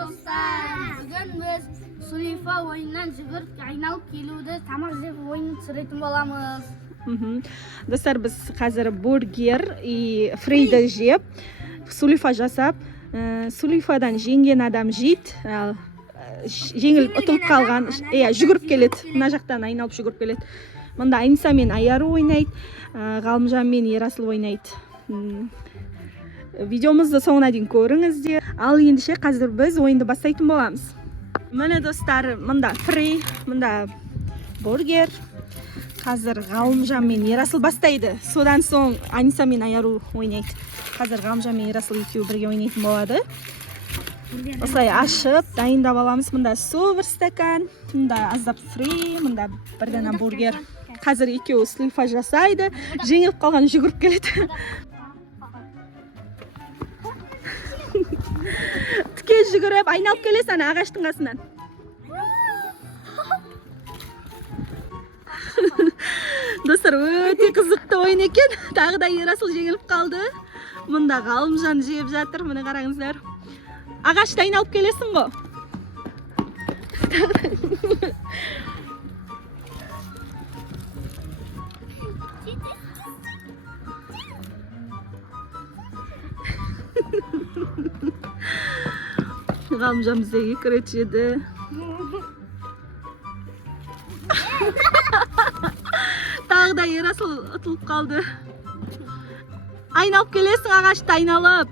dostlar. Bugün biz Sulifa oyundan жүгіріп айналып келуді тамақ жеп ойын түсіретін боламыз. Достар, біз қазір бургер и фрейді жеп, сулифа жасап, сулифадан жеңген адам жейді, жеңіліп ұтылып қалған, жүгіріп келеді, мына жақтан айналып жүгіріп келеді. Мұнда Айниса мен Аяру ойнайды, Ғалымжан мен Ерасыл ойнайды. Видеомызды соңына дейін көріңіздер. Ал ендіше қазір біз ойынды бастайтын боламыз. Міне достар, мұнда фрей, мұнда бургер. Қазір Ғалымжан мен Ерасыл бастайды. Содан соң Айниса мен Аяру ойнайды. Қазір Ғалымжан мен Ерасыл екеуі бірге ойнайтын болады. Осылай ашып, дайындап аламыз. Мұнда су бір стакан, мұнда аздап фрей, мұнда бір дана бургер. Қазір екеуі сулифа жасайды. Жеңіліп қалған жүгіріп келеді. Тіке жүгіріп, айналып келесің ағаштың қасынан. Достар, өте қызықты ойын екен. Тағы да Ерасыл жеңіліп қалды. Мұнда Ғалымжан жеп жатыр. Мұны қараңыздар. Ағашты айналып келесің ғой. Ғалымжан бізде 2 рет жеді. Тағы да Ерасыл ұтылып қалды. Айналып келесің ағашты айналып.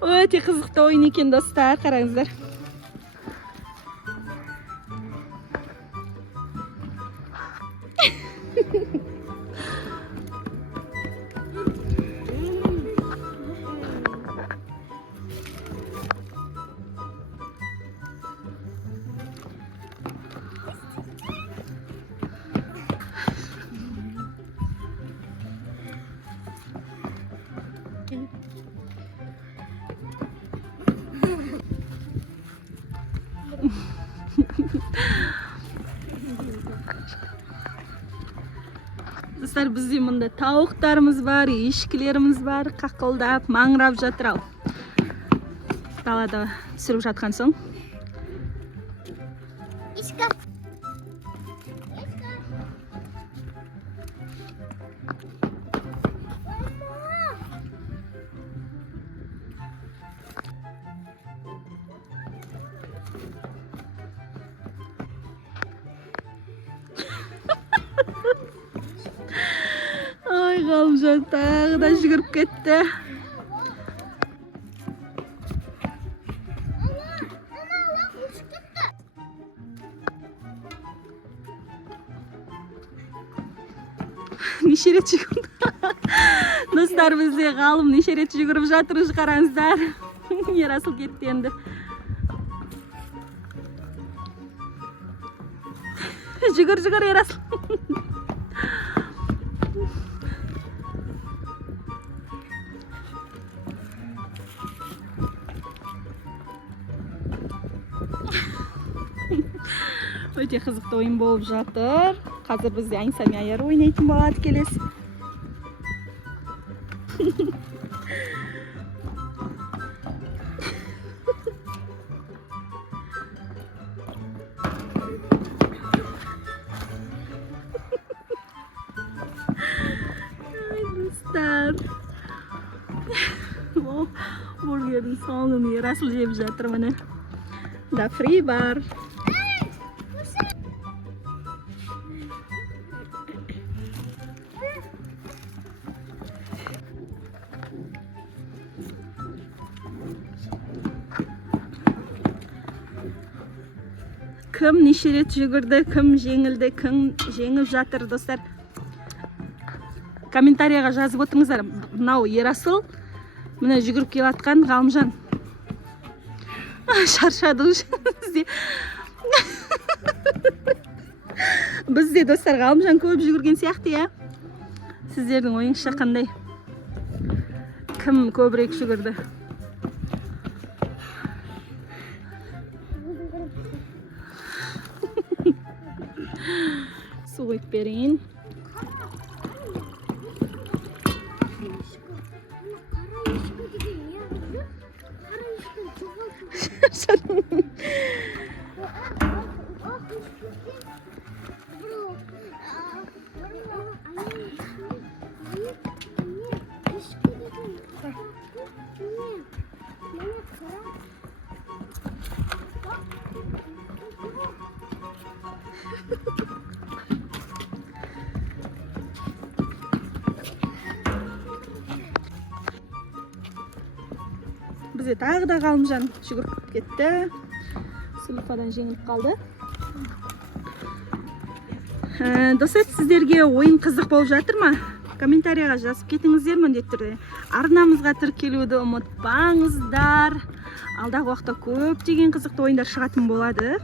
Өте қызықты ойын екен достар, қараңыздар. Достар, бізде мұнда тауықтарымыз бар, ешкілеріміз бар, қақылдап, маңырап жатыр ал. Далада түсіріп жатқан соң. Ай, Ғалымжан тағы да жүгіріп кетті. Неше рет жүгірді. Достар, бізде Ғалым неше рет жүгіріп жатыр, қараңыздар. Ерасыл кетті енді. Жүгір, Ерасыл. Өте қызықты ойын болып жатыр. Қазір бізде Айниса мен Аяру ойнайтын болады келесі. Ай, достар. Бургердің соңын Ерасыл жеп жатыр міне. Да фри бар. Кім неше рет жүгірді, кім жеңілді, кім жеңіп жатыр, достар. Комментарияға жазып отырыңыздар. Мынау Ерасыл, міне жүгіріп келатқан Ғалымжан. Шаршады бізде. Бізде достар Ғалымжан көп жүгірген сияқты, я? Сіздердің ойыңызша қандай? Кім көбірек жүгірді? Су қойып берейін. Kaçar. Бізде тағы да Ғалымжан жүгіріп кетті. Сулифадан жеңіліп қалды. Достар, сіздерге ойын қызық болып жатыр ма? Комментарияға жазып кетіңіздер міндетті түрде. Арнамызға тіркелуді ұмытпаңыздар. Алдағы уақытта көптеген қызықты ойындар шығатын болады.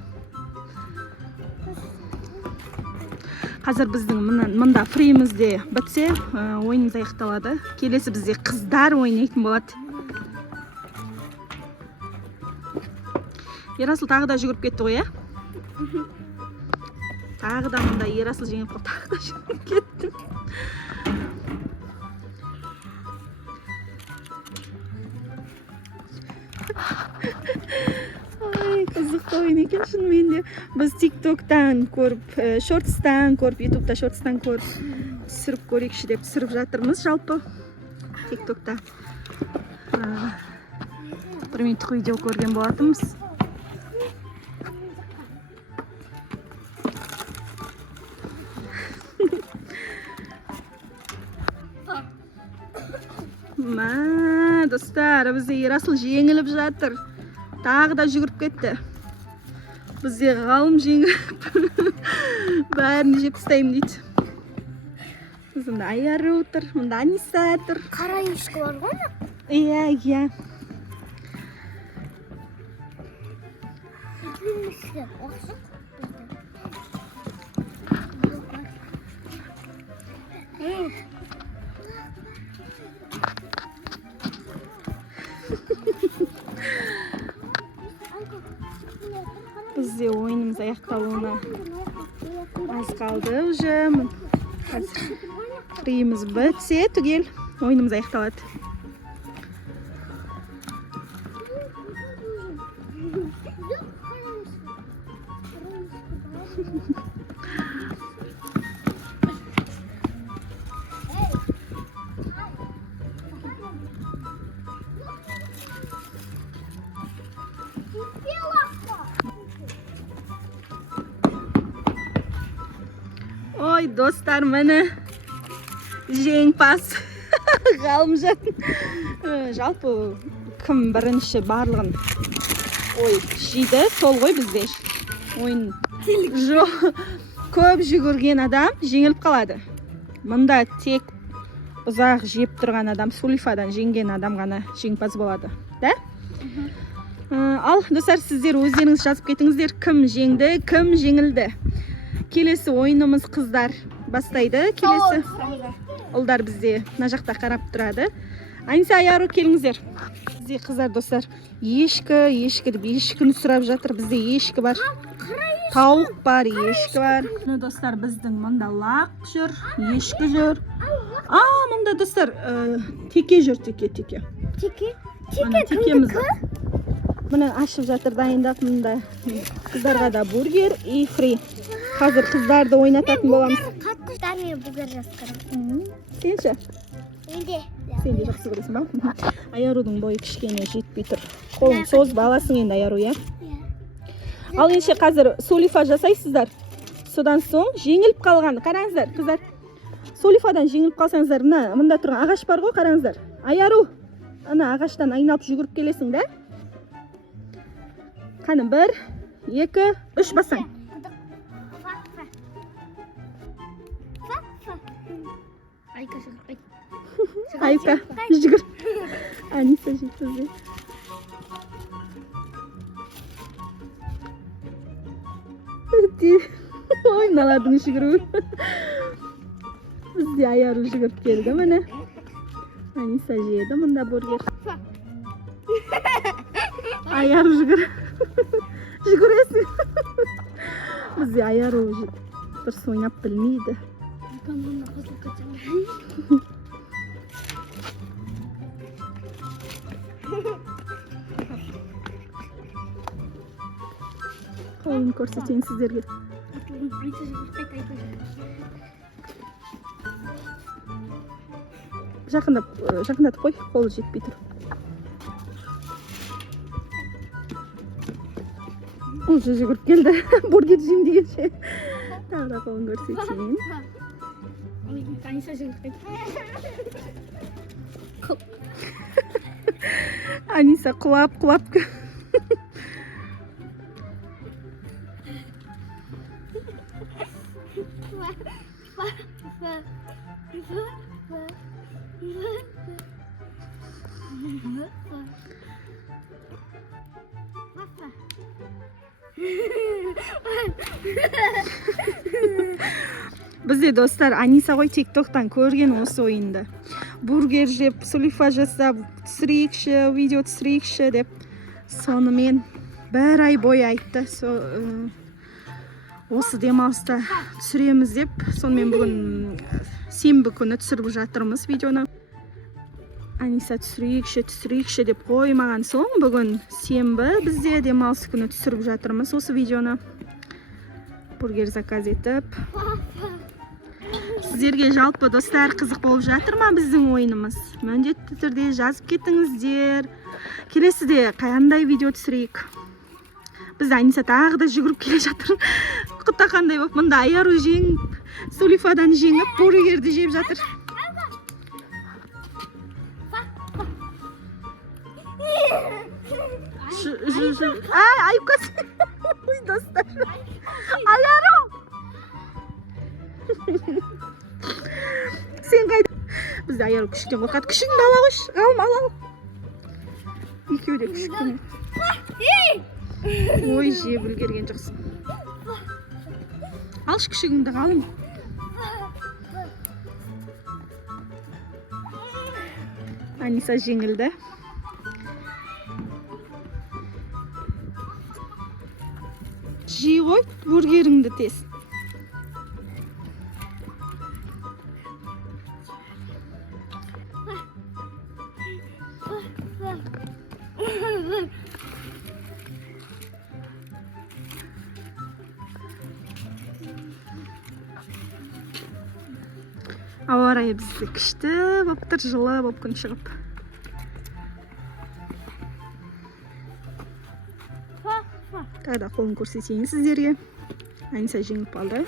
Қазір біздің мында фрейіміз де бітсе, ойынымыз аяқталады. Келесі бізде қыздар ойнайтын болады. Ерасыл тағы да жүгіріп кетті ғой, Тағы да мұнда Ерасыл жеңіп қалды, тағы да жүгіріп кетті. Ай, қызықты ойын екен шынымен де. Біз TikTok-тан көріп, шортстан көріп, YouTube-та шортстан көріп, түсіріп көрейікші деп түсіріп жатырмыз жалпы TikTok-та. Бір минуттық видео көрген болатынбыз. Достар, бізде Ерасыл жеңіліп жатыр. Тағы да жүгіріп кетті. Бізде Ғалым жеңіліп бәрін жеп тастаймын дейді. Бізде Аяру тұр, мұнда Аниса тұр. Қара ешкі бар ғой? Иә. Бізде ойынымыз аяқталуына аз қалды уже. Қазір фрейіміз бітсе түгел ойынымыз аяқталады. Ой, достар, міне жеңімпаз Ғалымжан. Жалпы кім бірінші барлығын жейді, сол ғой бізде. Ойын жоқ. Көп жүгірген адам жеңіліп қалады. Мұнда тек ұзақ жеп тұрған адам, Сулифадан жеңген адам ғана жеңімпаз болады. Да? Ал, достар, сіздер өздеріңіз жазып кетіңіздер, кім жеңді, кім жеңілді. Келесі ойынымыз қыздар бастайды. Келесі ұлдар бізде мына жақта қарап тұрады. Аниса, Аяру, келіңіздер. Бізде қыздар, достар, ешкіні сұрап жатыр. Бізде ешкі бар, тауық бар, ешкі бар. Достар, біздің мұнда лақ жүр, ешкі жүр. Мұнда, достар, теке жүр, теке. Текеміз мұны ашып жатыр, дайындап. Мұнда қыздарға да бургер и фри. Қазір қыздарды ойнататын боламыз. Қатты бургер жасқырым. Сен ше? Сен де жақсы көресің ба? Аярудың бойы кішкене жетпей тұр. Қолын созып аласың енді, Аяру, иә? Ал ендеше қазір Сулифа жасайсыздар. Содан соң жеңіліп қалған. Қараңыздар, қыздар. Сулифадан жеңіліп қалсаңыздар, мұнда тұрған ағаш бар ғой, қараңыздар. Аяру, ана ағаштан айналып жүгіріп келесің, да? Қаным, 1, 2, 3 басаң. Айка, жүгір. Аниса жеткізді. Ой, мыналардың жүгіру. Бізде Аяру жүгіріп келді, міне. Аниса жеді, мұнда бургер. Аяру жүгір. Жүгіресің. Бізде Аяру дұрыс ойнап білмейді. Қолын көрсетейін сіздерге. Аниса жүгіріп қайт, Аниса жүгіріп. Жақындатып қой, қолы жетпей тұр. Уже жүгіріп келді. Бургер жеймін дегенше. Тағы да қолын көрсетейін. Аниса жүгіріп қайт. Аниса құлап. Бізде достар Аниса ғой тиктоктан көрген осы ойынды. Бургер жеп, сулифа жасап, түсірейікші, видео түсірейікші деп. Сонымен бір ай бойы айтты. Осы демалыста түсіреміз деп. Сонымен бүгін сенбі күні түсіріп жатырмыз видеоны. Аниса түсірейікші деп қоймаған соң бүгін сенбі бізде демалыс күні түсіріп жатырмыз осы видеоны. Бургер заказ етіп. Сіздерге жалпы достар қызық болып жатыр ма біздің ойынымыз? Міндетті түрде жазып кетіңіздер. Келесіде қандай видео түсірейік? Біз Аниса тағы да жүгіріп келе жатыр. Құттақандай болып, мұнда аяру жеңіп, сулифадан жеңіп, бургерді жеп жатыр. Айкос. Ой, достар. Аяру. Сен қайда? Бізді аяру күшіктен қорқады. Күшігіңді ала қойшы. Ал. Екеуі де күшіктен. Ой, жеп үлгерген жоқсың. Алшы күшігіңді, ғалым. Аниса жеңілді. Жей ғой бургеріңді тез. Ауа райы бізде күшті болып тұр, жылы болып күн шығып. Тағы да қолын көрсетейін сіздерге. Аниса жеңіп алды.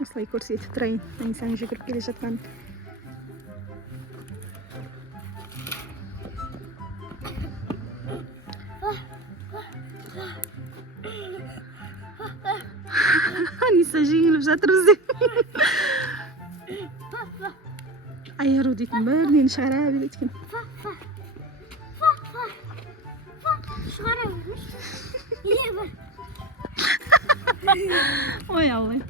Осылай көрсетіп тұрайын. Анисаның жүгіріп келе жатқан. Аниса жеңіліп жатыр бізде. Аяру дейтін бәрінен шығара береді екен. Ой, Аллай.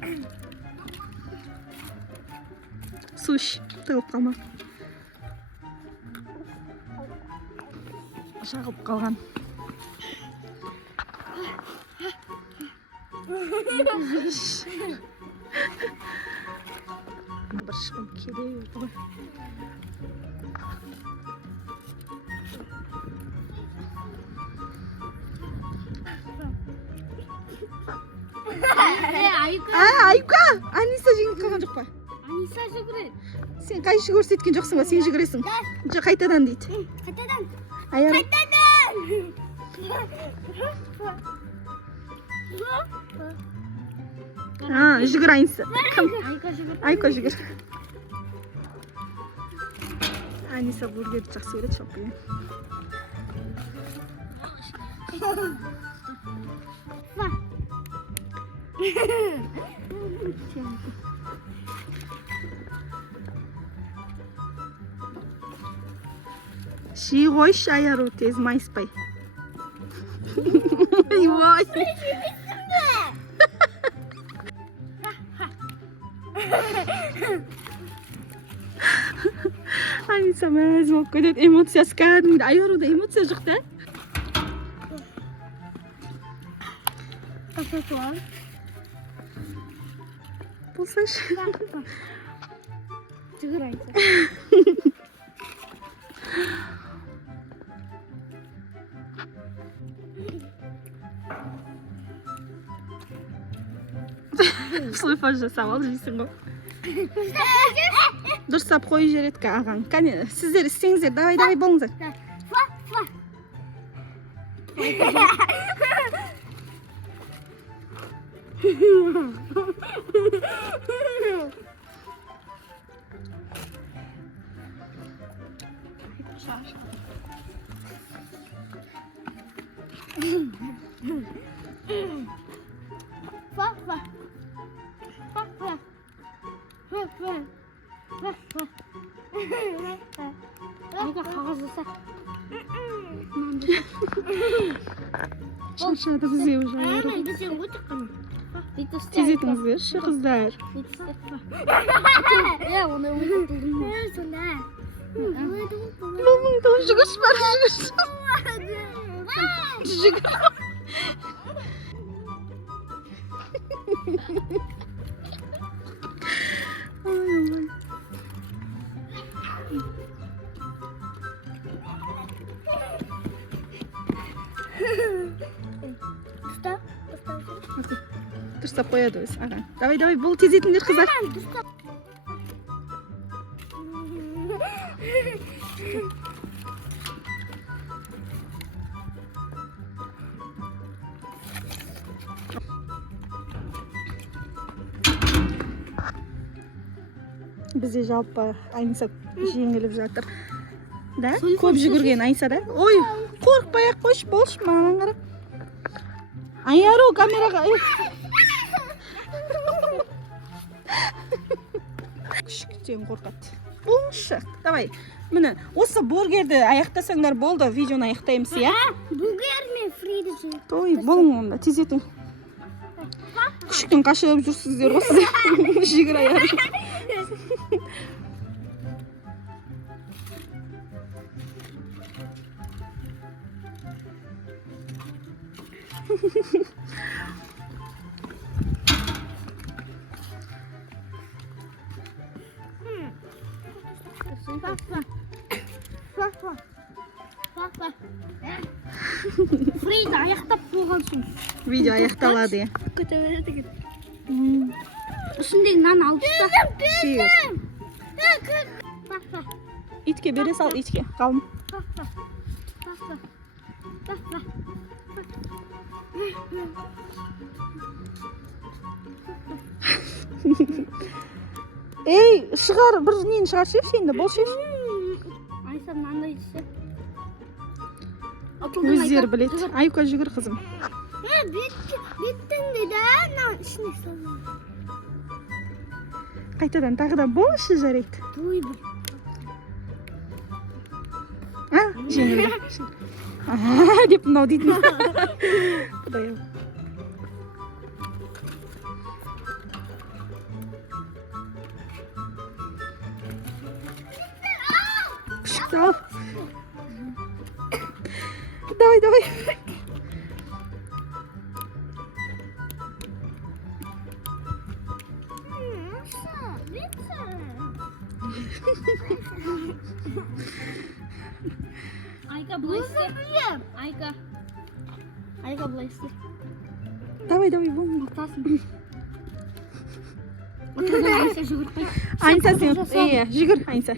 Суш, тығып қалма. Шағып қалған. Бір шықым келе өті ғой. Айка! Аниса жеңіп қалған жоқ па? Аниса жүгіреді. Сен қайшы көрсеткен жоқсың ба? Сен жүгіресің. Жоқ, қайтадан дейді. Қайтадан. Аяру. Жүгір Аниса. Айка жүгір. Аниса бургерді жақсы көреді, шоппы. Жей қойшы Аяру, тез майыспай. Ой. Аниса мәз болып кетеді, эмоциясы кәдімгі. Аяруда эмоция жоқ та? Болсашы. Жүгір Аниса. шлифа жасап ал жейсің ғой. Дұрыстап қойып жібереді ағаң. Кәне, сіздер істеңіздер, давай болыңыздар. Айға қағаз жасақ. Шаршады бізге уже. Тез етіңіздерші, қыздар. Оны Болмыңды, жүгірші бар, жүгірші. Жүгір. Дұрыстап қояды өз, аға. Давай, бұл тез етіңдер, қыздар. Бізде жалпы Айниса жеңіліп жатыр. Да? Көп жүгірген Айниса, да? Ой, қорықпай ақ қойшы, болшы, маған қарап. Айару камераға. Күшіктен қорқады. Болшы, давай. Міне, осы бургерді аяқтасаңдар болды, видеоны аяқтаймыз, иә? Бургер мен фриді жейді. Той, болың онда, тез етің. Күшіктен қашып жүрсіздер осы. Жүгір аяр. Фриді аяқтап болған соң. Видео аяқталады. Үстіндегі нан алып Шиыр. Итке бере сал, итке. Қалым. Ей, шығар, бір нені шығаршы енді, бол шеш. Айса мынандай десе. Өздері біледі. Айка жүгір қызым. Беттің деді, мынау ішіне салып. Қайтадан тағыдан болшы жарайды. Той бір. Жеңілді. Деп мынау дейтін. Құдай ау. Күшікті ал. Давай. Айка былай істе. Айка былай істе. Давай, болың. Атасын. Айса жүгіріп қой. Айниса сен, жүгір, Айниса.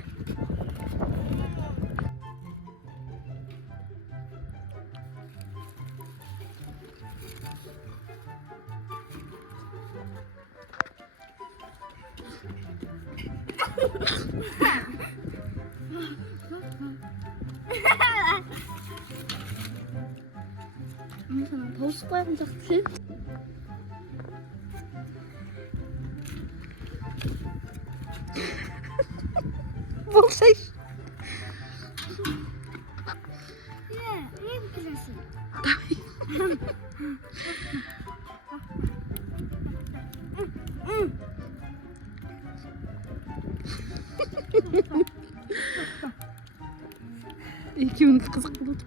Sana tavuk koyacaktı. Bol şey. İyi bitirirsin. Екеуіңіз қызық болды.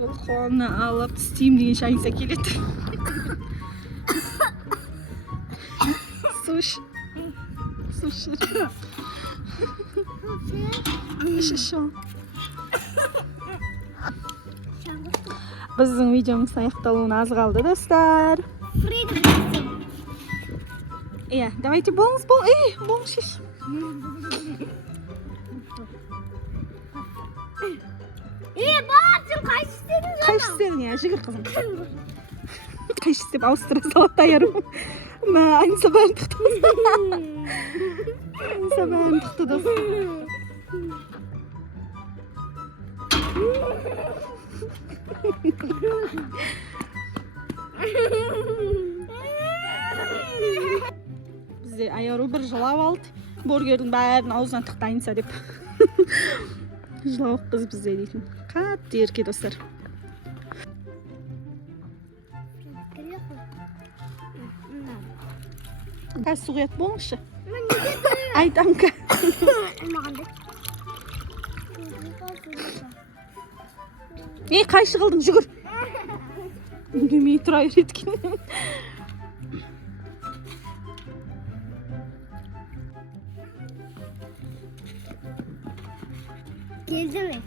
Бұл қолына алып істеймін деген шайынса келеді. Слушай. Шо. Біздің видеомыз аяқталуына аз қалды, достар. Иә, давайте болыңыз, болыңыз шеш. Бат, сен қайсы істедің жаңа? Қайшы істедің, иә, жүгір қызым. Қайшы істеп ауыстыра салады аярым. Айнса бәрін тұқтымыз. Айнса бәрін тұқты, достар. Бізде аяру бір жылап алды. Бургердің бәрін аузынан тықты Айнса деп. Жылауық қыз бізде дейтін. Қатты ерке, достар. Қазір су құят болыңызшы. Айтам ка. Қайшы қылдың, жүгір. Үндемей тұра үйреткен. Geldi mi?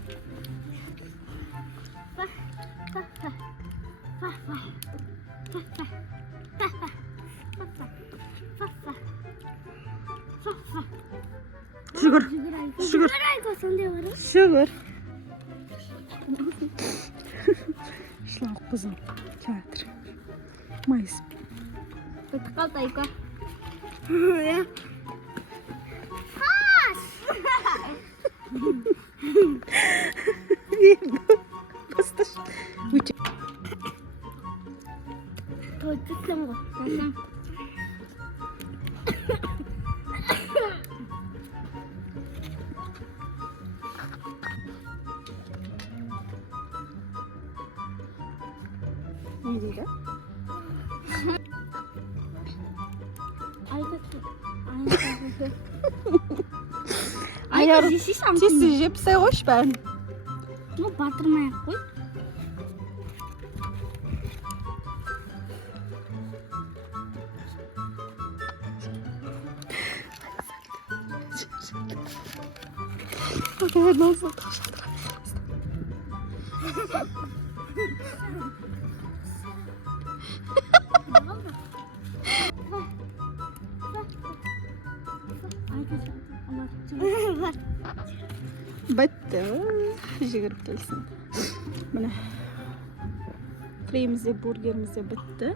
Жүгір. Жүгір. Жүгір. Шлау қызым. Театр. Майыс. Бітіп айқа. Басташ. Өте. Тойтысын ғой. Не дейді? Аяру. Тесі жеп сай қойш бәрін. Батырмай-ақ қой. Бітті. Жүгіріп келсін. Міне. Фрейімізде, бургерімізде бітті.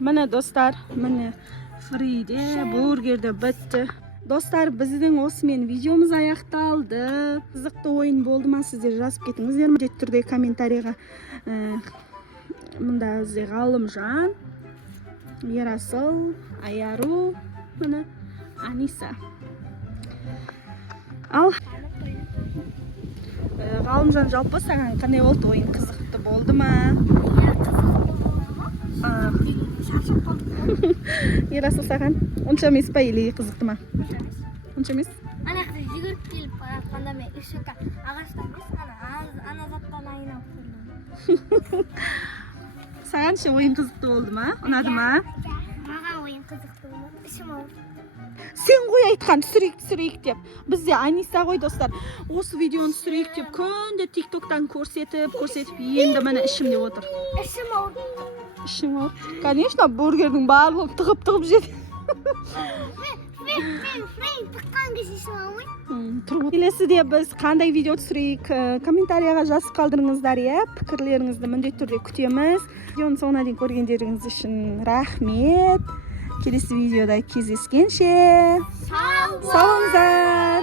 Міне, достар, міне фрейде, бургерде бітті. Достар, біздің осымен видеомыз аяқталды. Қызықты ойын болды ма, сіздер жазып кетіңіздер. Міндетті түрде комментарийға мұнда өзде Ғалымжан, Ерасыл, Аяру, міне Аниса. Ал Ғалымжан, жалпы саған қандай болды ойын, қызықты болды ма? Ерасыл саған онша емес па, или қызықты ма? Онша емес? Ана қыз жүгіріп келіп баратқанда мен ішік ағаштан емес, ана заттан айналып көрдім. Саған ше ойын қызықты болды ма? Ұнады ма? Маған ойын қызықты болды. Ішім ауырды. Сен ғой айтқан түсірейік деп. Бізде Аниса ғой, достар. Осы видеоны түсірейік деп күнде тиктоктан көрсетіп, енді міне ішім деп отыр. Ішім ауырды. Ішім ауыр. Конечно, бургердің барлығын тығып жеді. Фрей тыққан кез ішім ауырмай. Келесіде біз қандай видео түсірейік, комментарияға жазып қалдырыңыздар, пікірлеріңізді міндетті түрде күтеміз. Видеоны соңына дейін көргендеріңіз үшін рахмет. Келесі видеода кездескенше сау болыңыздар.